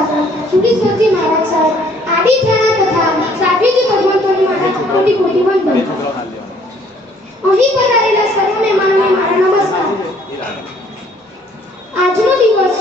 સાગર સુરેશ્વરજી મહારાજ સાહેબ આદિ થાણા તથા સાધ્વીજી ભગવંતોની મારા કોટી કોટી વંદન. અહીં પધારેલા સર્વ મહેમાનોને મારા નમસ્કાર. આજનો દિવસ